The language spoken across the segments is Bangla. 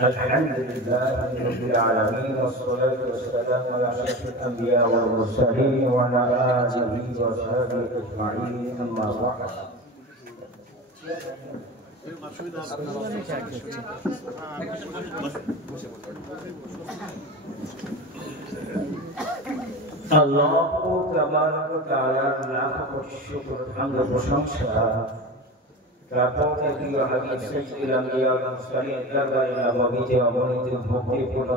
الحمد لله رب العالمين والصلاة والسلام على أشرف الأنبياء والمرسلين وعلى آله وصحبه أجمعين أما بعد الله تبارك وتعالى লাখ কোটি শুকর হামদ প্রশংসা তারপর থেকে হাবিব সাল্লাল্লাহু আলাইহি ওয়াসাল্লাম নবীতে অগণিত ভক্তি পূর্ণ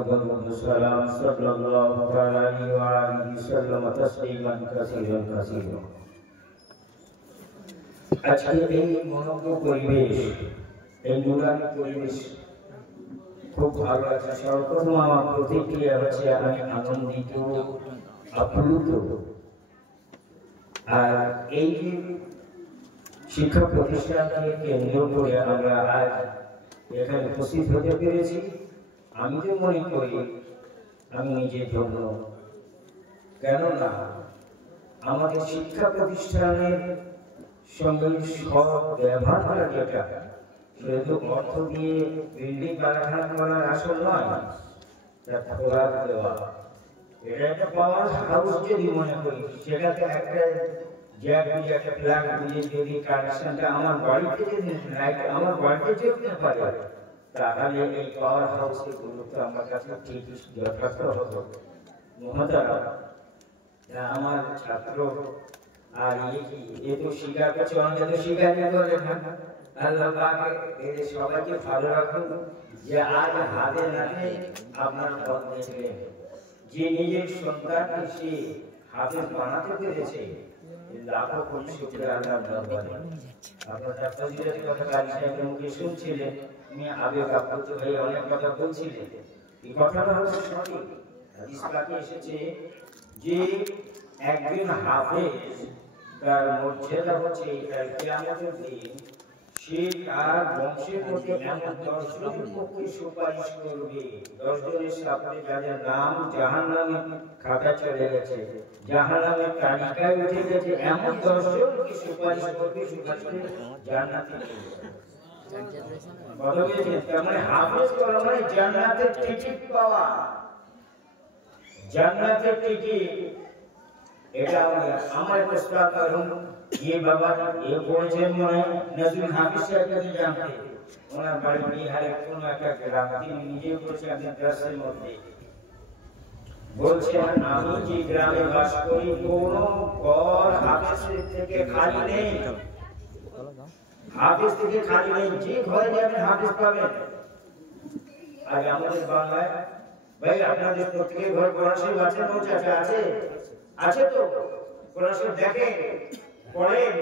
সালাম সাল্লাল্লাহু আলাইহি ওয়া আলিহি ওয়াসাল্লাম তাসলিমান কাসীরান কাসীরান। আজকে এই মনোজ্ঞ পরিবেশ, এই নুরানি পরিবেশ খুব ভালো আছে। সর্বপ্রথম আমার প্রতিক্রিয়া হচ্ছে আমি আনন্দিত, আপ্লুত। আর এই শিক্ষা প্রতিষ্ঠানকে কেন্দ্র করে আমরা আজ এখানে উপস্থিত হতে পেরেছি। আমি তো মনে করি আমি নিজে ধন্য, কেননা আমাদের শিক্ষা প্রতিষ্ঠানের সঙ্গে সব ব্যবহার করা যেটা শুধু অর্থ দিয়ে বিল্ডিং কারখানা করার আসল নয়, খোরাক দেওয়া। এটা একটা পাওয়ার হাউস যদি মনে করি, সেটাতে একটা একটা ফ্ল্যাগ বুঝে যদি কানেকশনটা আমার বাড়িতে যদি লাইট আমার বাড়িতে চলতে পারে, তাহলে এই পাওয়ার হাউসের গুরুত্ব আমার কাছে ঠিক যথার্থ হতো। মহোদয়, আমার ছাত্র আর এ তো স্বীকার করছে, অনেকে তো স্বীকারই করে না। আল্লাহ পাক এদের সবাইকে ভালো রাখুন, যে আজ হাতে নাতে আপনার পথ দেখলেন, যে নিজের সন্তানকে সে হাফেজ বানাতে পেরেছে, লাখো কোটি শুকরিয়া আল্লাহর দরবারে। আপনারা ফজিলতের কথা কারি সাহেবের মুখে শুনছিলেন, আমি আবেগ আপ্লুত হয়ে অনেক কথা বলছিলেন। এই কথাটা হচ্ছে সঠিক। হাদিস পাকে এসেছে যে একজন হাফেজ তার মর্যাদা হচ্ছে তার কিয়ামতের দিন সে তার বংশের মধ্যে এমন 10 জনের পক্ষে সুপারিশ করবে, 10 জনের সাথে যাদের নাম জাহান্নামের খাতায় চলে গেছে, জাহান্নামের তালিকায় উঠে গেছে, এমন 10 জনকে সুপারিশ করবে, সুপারিশ করে জান্নাতে নিয়ে যাবে। কথা বুঝেছেন? তার মানে হাফেজ করা মানে জান্নাতের টিকিট পাওয়া, জান্নাতের টিকিট। এটা আমার প্রস্তাব করুন। ये बाबा ये পড়েছেন মনে নজরুল হাফিজ সাহেবকে জানতে, ওনার বাড়ি বিহারে কোন একটা গ্রাম, তিনি নিজে পড়েছেন দর্শের মধ্যে। বলছেন আমি যে গ্রামে বাস করি কোন ঘর হাফিজ থেকে খালি নেই, হাফিজ থেকে খালি নেই, যে ঘরে যাবেন হাফিজ পাবেন। আর আমাদের বাংলায় ভাই আপনাদের প্রত্যেকের ঘর কোরআন শরীফ আছে, পৌঁছাছে আছে আছে তো কোরআন শরীফ দেখেন, পড়েন,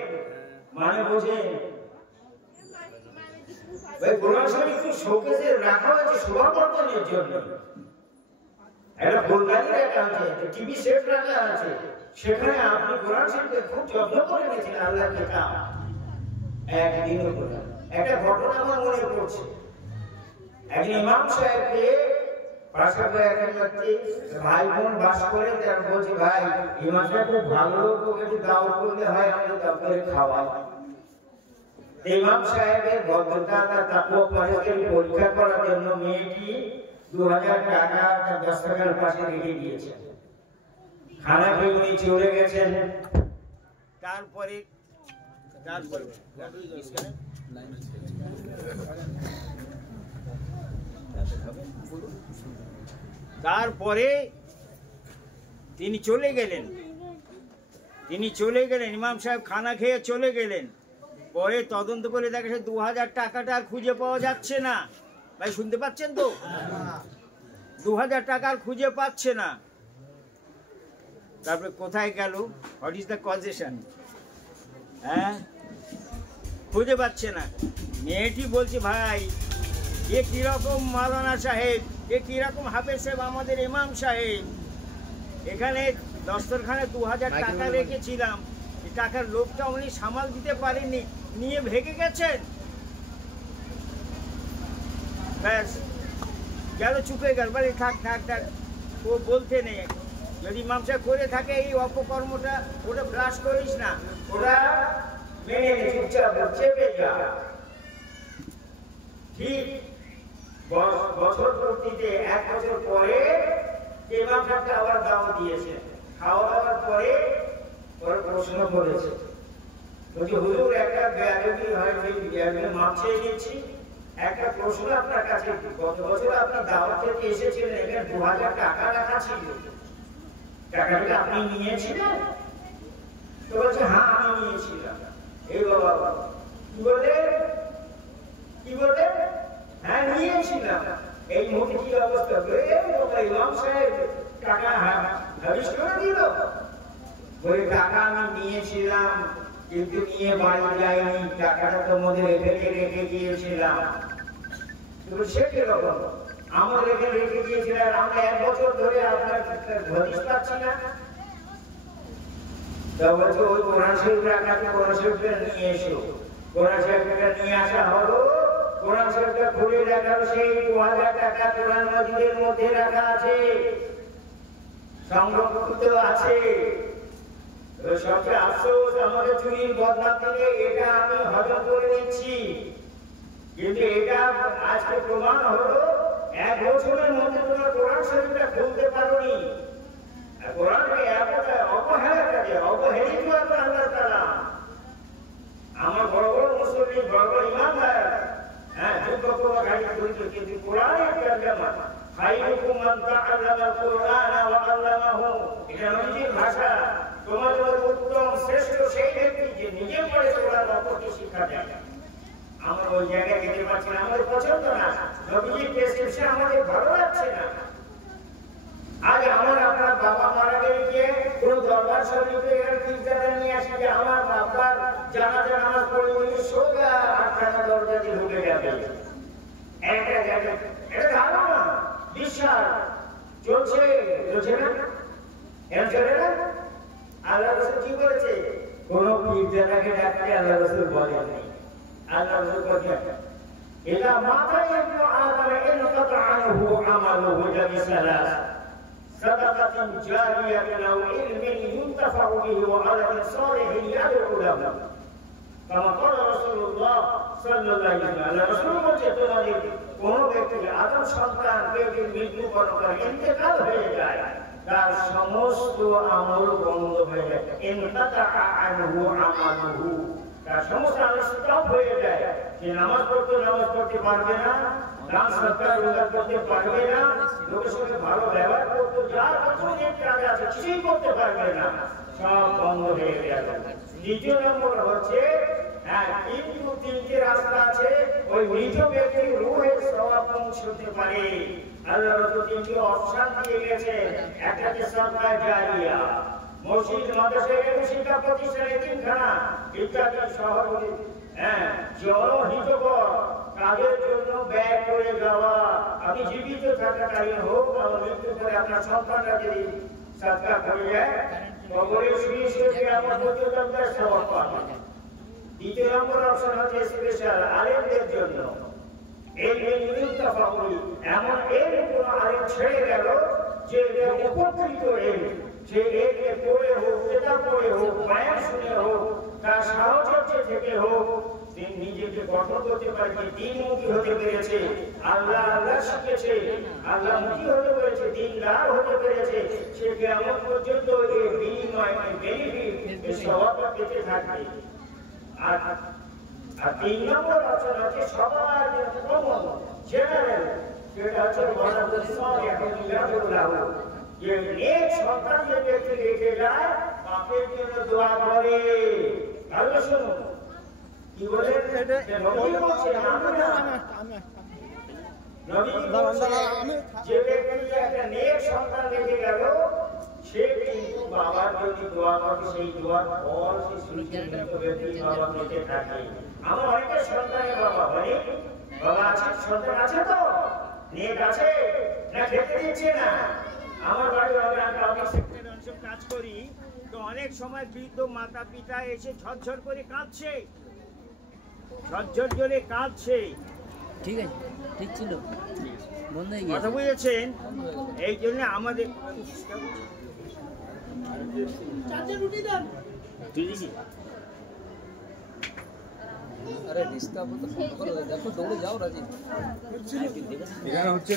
মানে বোঝেন। ভাই কোরআন শরীফ তো শোকেসে রাখা হয়েছে শোভাবর্ধনের জন্য, একটা ফুলদানি রাখা আছে, টিভি সেট রাখা আছে, সেখানে আপনি কোরআন শরীফকে খুব যত্ন করে নিয়েছেন আল্লাহকে কাম একদিনও করে। একটা ঘটনা আমার মনে পড়ছে, একজন ইমাম সাহেবকে পাশাপাশি একটা ভাই বোন বাস করে, তার বলছে ভাই ইমাম সাহেব খুব ভালো লোক, একটু দাওয়াত করলে হয়, আমরা দাওয়াত করে খাওয়াই। ইমাম সাহেবের ভদ্রতা তার তাকওয়া পরহেজগারি পরীক্ষা করার জন্য মেয়েটি 2000 টাকা তার দস্তরখানার পাশে রেখে দিয়েছেন। খানা খেয়ে উনি চলে গেছেন। তারপরে তিনি চলে গেলেন, ইমাম সাহেব খানা খেয়ে চলে গেলেন। পরে তদন্ত করে দেখা গেছে 2000 টাকাটা আর খুঁজে পাওয়া যাচ্ছে না। ভাই শুনতে পাচ্ছেন তো? 2000 টাকা আর খুঁজে পাচ্ছে না। তারপরে কোথায় গেল? What is the causation? হ্যাঁ, খুঁজে পাচ্ছে না। মেয়েটি বলছে ভাই এ কিরকম মাওলানা সাহেব, এ কিরকম হাফেজ সাহেব, আমাদের ইমাম সাহেব, এখানে দস্তরখানে 2000 টাকা রেখেছিলাম, এই টাকার লোকটা উনি সামাল দিতে পারেননি, নিয়ে ভেগে গেছেন। ব্যাস গেল, চুপে গেল। বলে থাক থাক থাক, ও বলতে নেই। যদি ইমাম সাহেব করে থাকে এই অপকর্মটা, ওটা ব্রাশ করিস না, ওটা মেনে নে, চুপচাপ চেপে যা। ঠিক বছর পূর্তিতে 1 বছর পরে ইমাম সাহেবকে আবার দাওয়াত দিয়েছে। খাওয়া দাওয়ার পরে ওরা প্রশ্ন করেছে, বলছি হুজুর একটা বেয়াদবি হয়, মাপ চেয়ে নিচ্ছি, একটা প্রশ্ন আপনার কাছে, গত বছর আপনি দাওয়াত থেকে এসেছিলেন, এখানে 2000 টাকা রাখা ছিল, টাকাটা আপনি নিয়েছিলেন? তো বলছে হ্যাঁ আমি নিয়েছিলাম। এই বাবা কি বলে হ্যাঁ নিয়েছিলাম। এই মুহূর্তে কি অবস্থা, ইমাম সাহেব টাকা হাবিস করে দিল। ওই টাকা আমি নিয়েছিলাম কিন্তু নিয়ে বাড়ি যাইনি, টাকাটা তোমাদের রেখে গিয়েছিলাম। সে কিরকম? আমরা রেখে গিয়েছিলাম, আমরা 1 বছর ধরে আপনার হদিস পাচ্ছি না। ওই কোরআন শরীফ রাখাকে কোরআন শরীফটা নিয়ে এসো। কোরআন শরীফটা নিয়ে আসা হলো, কোরআন শরীফটা খুলে দেখালো, সেই 2000 টাকা কোরআন মাজিদের মধ্যে রাখা আছে, সংরক্ষিত আছে। সবচেয়ে আফসোস, আমাদের চুরির বদনাম থেকে এটা আমি হজম করে নিচ্ছি, কিন্তু এটা আজকে প্রমাণ হলো 1 বছরের মধ্যে তোমরা কোরআন শরীফটা খুলতে পারোনি। কোরআনকে এতটা অবহেলা করে, অবহেলিত আল্লাহ তাআলা। আমার বড় বড় মুসলিম, বড় বড় ইমানদার, যুদ্ধ করবা গাড়ি করেছে, কিন্তু কোরআনের তরজমা খায়রুকুম মান তাআল্লামাল কুরআনা ওয়া আল্লামাহু, এটা নবীজির ভাষা। তোমাদের উত্তম শ্রেষ্ঠ সেই ব্যক্তি যে নিজে পড়ে কোরআন অপরকে শিক্ষা দেয়। আমরা ওই জায়গায় যেতে পারছি না, আমাদের পছন্দ না, নবীজির প্রেসক্রিপশন আমাদের ভালো লাগছে না। আজ আমার আপনার বাবা মারা গিয়ে কোন দরবার শরীফে কিরদারা নিয়ে আসি যে আমার বাবার জানাজা নামাজ পড়ে উনি সোজা 8খানা দরজা দিয়ে ঢুকে যাবে। এটা ধারণা, বিশ্বাস চলছে না? এর চলে না? আল্লাহ রাসূল কি বলেছে? কোন কিরদারাকে ডাকতে আল্লাহ রাসূল বলেননি। আল্লাহ রাসূল বলেন, ইদা মাতা ইবনু আদম ইনকাতা আনহু আমালুহু বিসালাস صدقة جارية أو علم ينتفع به وعلم صالح يدعو له كما قال رسول الله صلى الله عليه وسلم। রাসূল বলেছে, তোমাদের কোন ব্যক্তি আদম সন্তান কেউ মৃত্যুবরণ করে, ইন্তেকাল হয়ে যায়, তার সমস্ত আমল বন্ধ হয়ে যায়। ইনকাতা আনহু আমালুহু, তার সমস্ত আমল স্টপ হয়ে যায়। সে নামাজ পড়তে পারবে না, দান সদকা রোজা করতে পারবে না, লোকের সঙ্গে ভালো ব্যবহার করতে, যা অনেক কাজ আছে কিছুই করতে পারবে না, সব বন্ধ হয়ে গেল। দ্বিতীয় নম্বর হচ্ছে, কিন্তু 3টে রাস্তা আছে ওই মৃত ব্যক্তির রূহের সওয়াব পৌঁছতে পারে। আল্লাহ রাসূল 3টে অপশন দিয়ে গেছে। একটা হচ্ছে সাদকা জারিয়া, মসজিদ মাদ্রাসা শিক্ষা প্রতিষ্ঠান, এতিমখানা ইত্যাদি শহরে জনহিতকর কাজের জন্য ব্যয় করে যাওয়া। আপনি জীবিত থাকাকালীন হোক, আমার মৃত্যু করে আপনার সন্তানরা যদি সাদকা করে যায়, কবরে শুয়ে কিয়ামত পর্যন্ত আপনার সওয়াব পাবে। দ্বিতীয় নম্বর অপশন হচ্ছে স্পেশাল আলেমদের জন্য। এমন কোন আলেম ছেড়ে গেল যে উপকৃত সে পড়ে হোক, কিতাব পড়ে হোক, বয়ান শুনে হোক, তার সাহচর্য থেকে হোক, তিনি নিজেকে গঠন করতে পারে, দ্বীনমুখী হতে পেরেছে, আল্লাহ শিখেছে, আল্লাহমুখী হতে পেরেছে, দ্বীনদার হতে পেরেছে, সে কিয়ামত পর্যন্ত এই বিনিময় বেনিফিট, এই সওয়াবটা পেতে থাকবে। আর 3 নম্বর অপশন হচ্ছে সবার কমন জেনারেল, সেটা হচ্ছে যে নেক সন্তান যে ব্যক্তি রেখে যায়, বাপের জন্য দোয়া করে। তাহলে শুনুন কি বলে, নবী বলছেন, যে ব্যক্তি একটা নেক সন্তান রেখে গেল, সে কিন্তু বাবার যদি দোয়া করে, সেই দোয়ার ফল সে সুনিশ্চিত ব্যক্তি বাবা পেতে থাকে। আমার অনেকের সন্তানের বাবা বলে, বাবা আছে, সন্তান আছে তো, নেক আছে না, খেতে দিচ্ছে না। আমার বাড়ি আমি সেক্টরে অনেক কাজ করি, তো অনেক সময় বৃদ্ধ মাতা পিতা এসে ঝরঝর করে কাঁদছে, ঝরঝর করে কাঁদছে। ঠিক আছে, ঠিক ছিল, বন্ধ হয়ে গেছে। কথা বুঝেছেন? এই জন্য আমাদের আরে ডিস্টার্ব তো করো, দেখো দৌড়ে যাও রাজি। এখানে হচ্ছে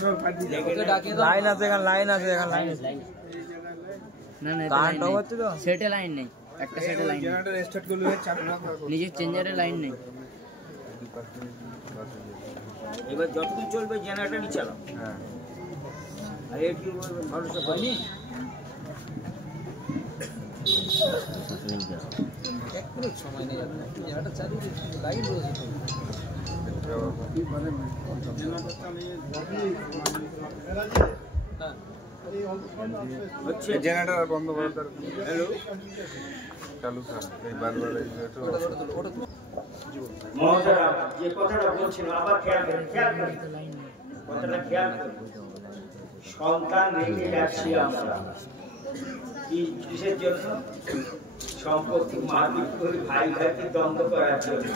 ওকে ডাকিয়ে দাও। লাইন আছে এখানে, লাইন আছে এখানে, লাইন আছে। না না কারেন্টও হচ্ছে তো। সেটে লাইন নেই, একটা সেটে লাইন নেই, জেনারেটর স্টার্ট করলে চালু না করো। নিজের চেঞ্জারে লাইন নেই। এবার যতদিন চলবে জেনারেটরই চালাও। হ্যাঁ আর এটি ভরসা হয়নি। এক মিনিট সময় নেই আপনার, এটা চালিয়ে দিচ্ছি, লাইন রয়েছে তো। হ্যাঁ হচ্ছে জেনারেটর বন্ধ করার দরকার। হ্যালো চালু স্যার এই বারবার এই ওটা ওটা তোলো, ওটা তোলো। মহোদয়া, যে কথাটা বলছিল আবার খেয়াল করেন, কথাটা খেয়াল করেন। সন্তান রেখে যাচ্ছি আমরা কিসের জন্য? সম্পত্তি মারপিট করে ভাই ভাইকে দ্বন্দ্ব করার জন্য।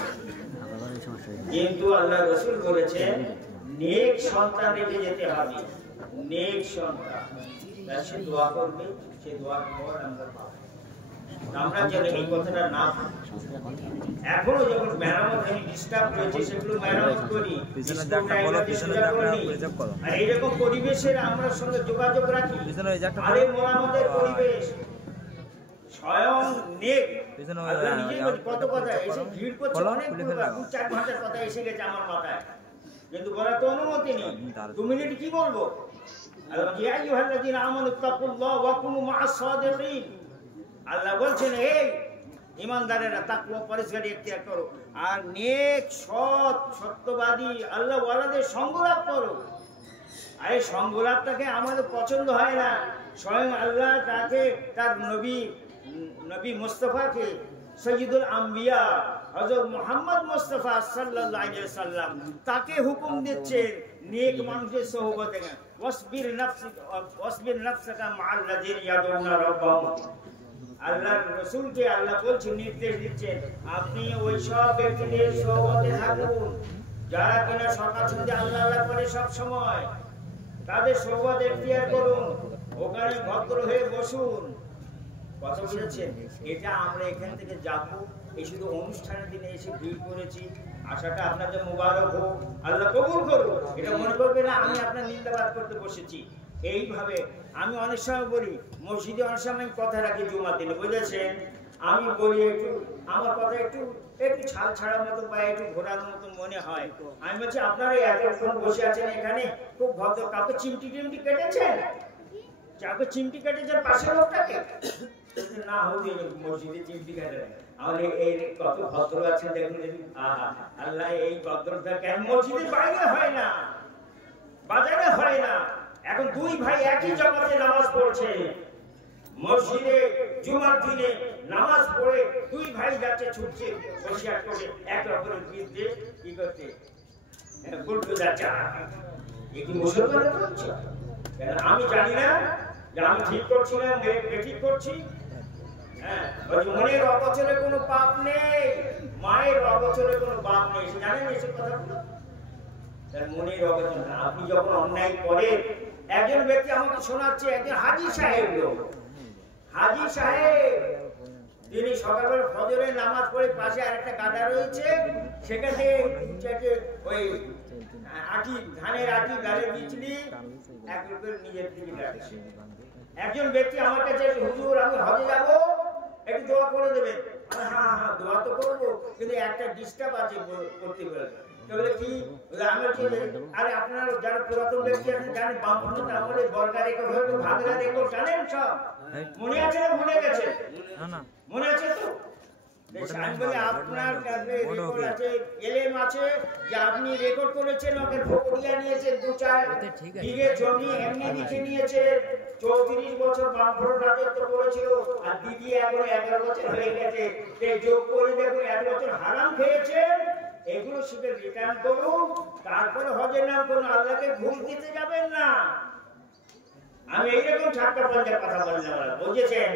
কিন্তু আল্লাহ রসুল বলেছেন নেক সন্তান রেখে যেতে হবে, নেক সন্তান। সে দোয়া করবে, সে দোয়ার পর আমরা পাবো। আমরা যেন এই কথাটা না ভাবি। এখনো যখন মেরামত ডিস্টার্ব রয়েছে সেগুলো মেরামত করি, পিছনে একটা বলো, পিছনে একটা রিজার্ভ করো। আর এইরকম পরিবেশের আমরা সঙ্গে যোগাযোগ রাখি। পিছনে ওই যে একটা আরে মেরামতের পরিবেশ স্বয়ং নেক। পিছনে আল্লাহ নিজেই বলছে, কত কথা এসে ভিড় করছে, বলো, অনেক খুলে ফেলে দাও। 2-4 ঘন্টার কথা এসে গেছে আমার মাথায়, কিন্তু বলার তো অনুমতি নেই। 2 মিনিট কি বলবো? আল্লাহ ইয়া আইয়ুহাল্লাযীনা আমানু তাকুল্লাহ ওয়া কুনু মা'আস সাদিকিন। আল্লাহ বলছেন এই ঈমানদারেরা তাকওয়া পরহেজগারি ইখতিয়ার করো আর নেক সৎ সত্যবাদী আল্লাহ ওয়ালাদের সঙ্গ লাভ করো। আর এই সঙ্গ লাভটাকে আমাদের পছন্দ হয় না। স্বয়ং আল্লাহ তাকে তার নবী মুস্তাফাকে সৈয়দুল আম্বিয়া হযরত মুহাম্মদ মুস্তাফা সাল্লাল্লাহু আলাইহি ওয়াসাল্লাম তাকে হুকুম দিচ্ছেন নেক মানুষের সোহবতে ওয়াসবির নাফসাকা মা'আল্লাযীনা ইয়াদউনা রাব্বাহুম। আল্লাহর রাসূলকে আল্লাহ বলছেন, নির্দেশ দিচ্ছেন আপনি ওই সব ব্যক্তিদের সোহবতে থাকুন যারা কিনা সকাল সন্ধ্যা আল্লাহ আল্লাহ করে সব সময়, তাদের সোহবত এখতিয়ার করুন, ওখানে ভদ্র হয়ে বসুন। কথা বুঝেছেন? এটা আমরা এখান থেকে যাব, এই শুধু অনুষ্ঠানের দিনে এসে ভিড় করেছি, আশাটা আপনাদের মোবারক হোক, আল্লাহ কবুল করুন। এটা মনে করবে না আমি আপনার নিন্দাবাদ করতে বসেছি। এইভাবে আমি অনেক সময় বলি, মসজিদে অনেক সময় কথা রাখি জুমার দিনে, বুঝেছেন? আমি বলি একটু আমার কথা একটু একটু ছাল ছাড়ার মতো বা একটু ঘোরানোর মতো মনে হয়। আমি বলছি আপনারা এতক্ষণ বসে আছেন এখানে, খুব ভদ্র, কাউকে চিমটি টিমটি কেটেছেন? কাউকে চিমটি কেটেছেন পাশের লোকটাকে? না হতে মসজিদে চিমটি কাটে আমাদের এই কত ভদ্র আছেন দেখুন। আল্লাহ এই ভদ্রতা কেন মসজিদের বাইরে হয় না, বাজারে হয় না? এখন 2 ভাই একই জামাতে নামাজ পড়ছে, মসজিদে জুমার দিনে নামাজ পড়ে 2 ভাই যাচ্ছে ছুটছে বসিয়া করে এক অপরের বিরুদ্ধে কি করতে বলতে যাচ্ছে। কি মুসলমান করছে? আমি জানি না যে আমি ঠিক করছি না ঠিক করছি। হ্যাঁ, মনের অবচরে কোনো পাপ নেই, মায়ের অবচরে কোনো পাপ নেই, জানেন এসব কথাগুলো? তার মনের অবচর না। আপনি যখন অন্যায় করেন, একজন ব্যক্তি আমাকে শোনাচ্ছে, একজন হাজী সাহেব লোক, হাজী সাহেব তিনি সকালবেলা ফজরের নামাজ পড়ে পাশে আরেকটা গাদা রয়েছে, সেখানে ওই আটি ধানের আটি গালে বিচলি এক লোকের নিজের দিকে রাখছে। একজন ব্যক্তি আমার কাছে হুজুর আমি হজে যাব, একটু দোয়া করে দেবেন। হ্যাঁ হ্যাঁ দোয়া তো করবো, কিন্তু একটা ডিস্টার্ব আছে করতে পারে। তাহলে কি আমি বলছি, আরে আপনারা যারা পুরাতন ব্যক্তি আছেন জানেন, বামপন্থী আমলে বর্গা রেকর্ড হয়তো ভাগরা রেকর্ড জানেন সব, মনে আছে না ভুলে গেছে? মনে আছে তো? আমি বলি আপনার কাছে রেকর্ড আছে, এলএম আছে যে আপনি রেকর্ড করেছেন, ওকে ফকরিয়া নিয়েছেন 2-4 বিঘে জমি এমনি লিখে নিয়েছে। 34 বছর বামফ্রন্ট রাজত্ব করেছিল, আর দিদি এখন 11 বছর হয়ে গেছে, এই যোগ করে দেখুন 1 বছর হারাম খেয়েছেন। এগুলো শিখে রিটার্ন করুন, তারপরে হজের নাম করুন, আল্লাহকে ঘুষ দিতে যাবেন না। আমি এইরকম ঠাট্টা পাঞ্জা কথা বললাম, বুঝেছেন?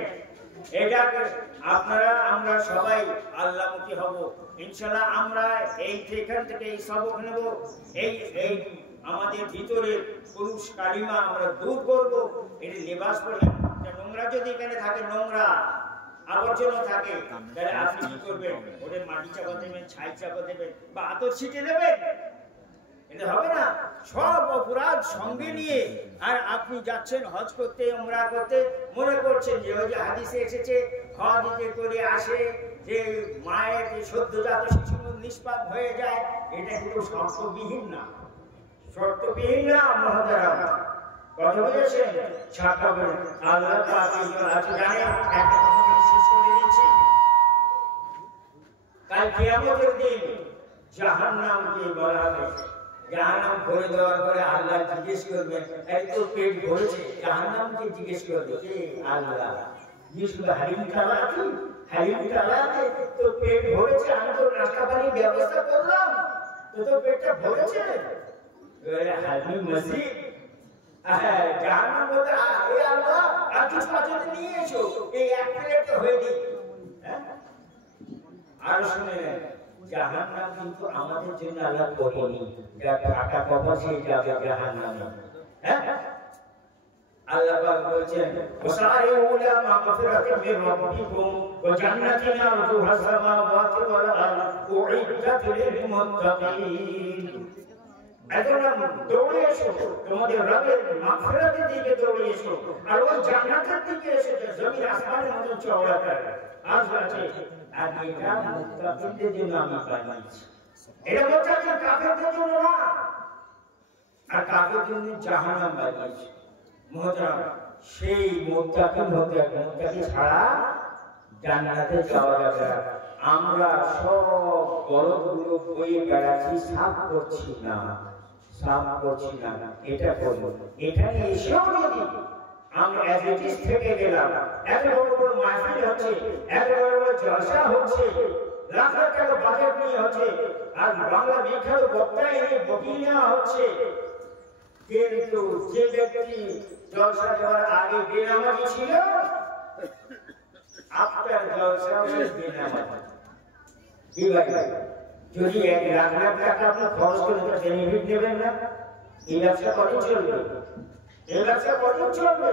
এটা আপনারা আমরা সবাই আল্লাহমুখী হব ইনশাআল্লাহ। আমরা এখান থেকে এই সবক নেব, এই আমাদের ভিতরে পুরুষ কালিমা আমরা দূর করব। এটি লেবাস পরে নোংরা যদি এখানে থাকে, নোংরা আবর্জনা থাকে, তাহলে আপনি কি করবেন? ওদের মাটি চাপা দেবেন, ছাই চাপা দেবেন বা আতর ছিটে দেবেন? এটা হবে না। সব অপরাধ সঙ্গে নিয়ে আর আপনি যাচ্ছেন হজ করতে, উমরা করতে, মনে করছেন যে ওই যে হাদিসে এসেছে হজে করে আসে যে মায়ের সদ্যজাত শিশু নিষ্পাপ হয়ে যায়, এটা কিন্তু শর্তবিহীন না, শর্তবিহীন না মহতারাম। কথা বুঝেছেন? ছাপাবেন আল্লাহ পাক জানেন। একটা কথা শেষ করে দিচ্ছি, কাল কিয়ামতের দিন জাহান্নামকে বলা হবে, জাহান্নাম ভরে দেওয়ার পরে আল্লাহ জিজ্ঞেস করবেন, এই তো পেট ভরেছে। জাহান্নামকে জিজ্ঞেস করবে, কে? আল্লাহ জিজ্ঞেস করবে, হারিম খালাতি, হারিম খালাতে তো পেট ভরেছে, আমি তো নাস্তা পানির ব্যবস্থা করলাম, তো তো পেটটা ভরেছে। হারিম মসজিদ জাহান্নাম বলতে, এ আল্লাহ আর কিছু আছে নিয়ে এসো, এই এক প্লেট হয়ে দিই। আর শুনে নেন, জাহান্নাম কিন্তু আমাদের জন্য আল্লাহ করেনি, যার টাকা কম সে যাবে জাহান্নামে। হ্যাঁ, আল্লাহ পাক বলেছেন, ওয়াসারিউ ইলা মাগফিরাতিন মির রাব্বিকুম ওয়া জান্নাতিন আরদুহা সামাওয়াতু ওয়াল আরদু উইদ্দাত লিল মুত্তাকিন। এজন্য দৌড়ে এসো, তোমাদের রবের মাগফিরাতের দিকে দৌড়ে এসো, আর ওই জান্নাতের দিকে এসো যে জমিন আসমানের মতো চওড়া করে আজ আছে। আর এটা মুত্তাকিনদের জন্য আমি বানিয়েছি, এটা মুত্তাকিন কাফেরদের জন্য না। আর কাফেরদের জন্য জাহান্নাম বানিয়েছি। মুহতারাম, সেই মুত্তাকিন হতে হবে, মুত্তাকি ছাড়া জান্নাতে যাওয়া যাবে না। আমরা সব বলদগুলো বয়ে বেড়াচ্ছি, সাফ করছি না, সাফ করছি না, এটা করবো। এখানে এসেও যদি আমরা অ্যাজিটিস থেকে গেলাম, এত বড় বড় মাহফিল হচ্ছে, এত বড় বড় জলসা হচ্ছে, লাখ লাখ টাকা বাজেট নিয়ে হচ্ছে, আর বাংলা বিখ্যাত বক্তা এনে বকিয়ে নেওয়া হচ্ছে, কিন্তু যে ব্যক্তি জলসা দেওয়ার আগে বেনামাজি ছিল, আপনার জলসা বেনামাজি। কি ভাই, যদি 1 লাখ লাখ টাকা আপনি খরচ করে বেনিফিট নেবেন না, এই ব্যবসা কতদিন চলবে? এই ব্যবসা কতদিন চলবে?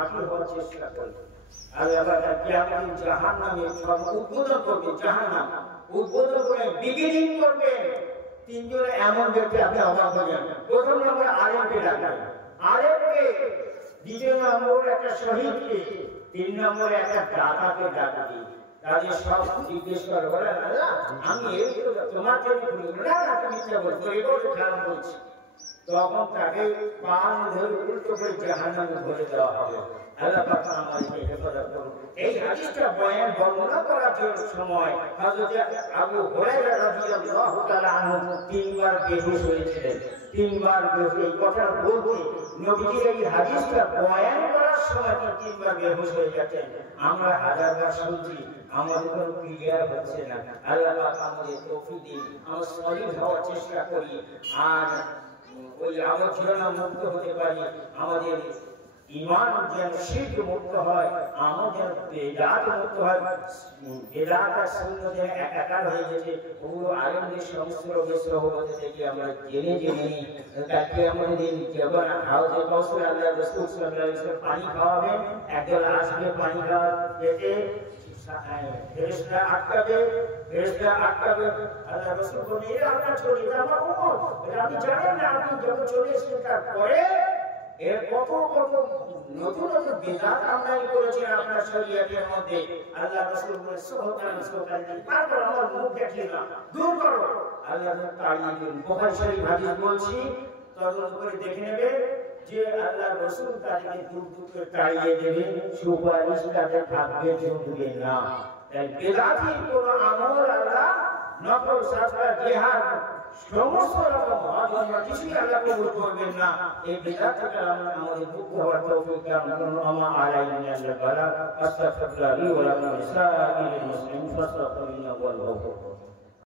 আপনি হওয়ার চেষ্টা করবেন। আল্লাহ কিয়ামতের জাহান্নামের সব উদ্বোধন করবে, জাহান্নাম উদ্বোধন করে বিগিনিং করবেন। 3 জন এমন ব্যক্তি আপনি অবাক হয়ে যাবেন। প্রথম নম্বর আলেমকে ডাকবেন, আলেমকে। দ্বিতীয় নম্বর একটা শহীদকে, 3 নম্বরে একটা দাতাকে ডাকবে। তাদের সব জিজ্ঞেস করে, বলে আমি এই তোমার জন্য না, তুমি মিথ্যা বলছো, এটাও খারাপ বলছি। তখন তাকে পান ধরে উল্টো করে জাহান্নামে ভরে দেওয়া হবে। আল্লাহ পাক আমাদেরকে হেফাজত করুন। এই হাদিসটা বয়ান বর্ণনা করার সময় হযরত আবু হুরায়রা রাদিয়াল্লাহু তাআলা আনহু 3 বার বেহুশ হয়েছিলেন। 3 বার বেহুশ, এই কথা বলতে নবীজি এই হাদিসটা বয়ান করার সময় 3 বার বেহুশ হয়ে গেছেন। আমরা হাজারবার শুনছি, আমাদের কোনো ক্লিয়ার হচ্ছে না। আল্লাহ পাক আমাদের তৌফিক দিন, আমরা সলিড হওয়ার চেষ্টা করি, আর ওই আবর্জনা মুক্ত হতে পারি। আমাদের ঈমান যেন শিরক মুক্ত হয়, আমল যেন বেদাত মুক্ত হয়। বেদাত আর সুন্নাত যেন একাকার হয়ে গেছে, ওগুলো আলেমদের সংস্কার হতে থেকে আমরা জেনে জেনে নিই। তাকে আমাদের দিন যখন হাউজে কাউসার আল্লাহ রাসূল সাল্লাল্লাহু আলাইহি ওয়াসাল্লাম পানি খাওয়াবেন, একজন আসবে পানি খাওয়া যেতে, ফেরেশতা আটকাবে, আল্লাহ রাসূল বলেন, এরা আপনার চলে যাবে, আমার উম্মত। এটা আপনি জানেন না, আপনি যখন চলে এসেছেন তারপরে এর কত কত নতুন নতুন বিধান আমদানি করেছেন আপনার শরীয়তের মধ্যে। আল্লাহ রাসূল বলেন, সুবহানাল্লাহ, তারপর আমার মুখ দেখিয়ে না, দূর করো। আল্লাহ তাআলা বুখারী শরীফ হাদিস বলছি, তদন্ত করে দেখে নেবেন যে আল্লাহ রাসূল তাদেরকে দূর দূর করে তাড়িয়ে দেবেন, সুপারিশ তাদের ভাগ্যে জমবে না। তাই বেদাতি কোন আমল আল্লাহ নকল সাজা জিহাদ সমস্ত রকম হজ কিছুই আল্লাহ কবুল করবেন না। এই বেদাত থেকে আমাদের মুক্ত হওয়ার তৌফিক দান করুন। আমা আলাইনা ইল্লাল বালাগ। আস্তাগফিরুল্লাহ লি ওয়া লাকুম ওয়া লিসাইরিল মুসলিমিন ফাস্তাগফিরুহু ওয়া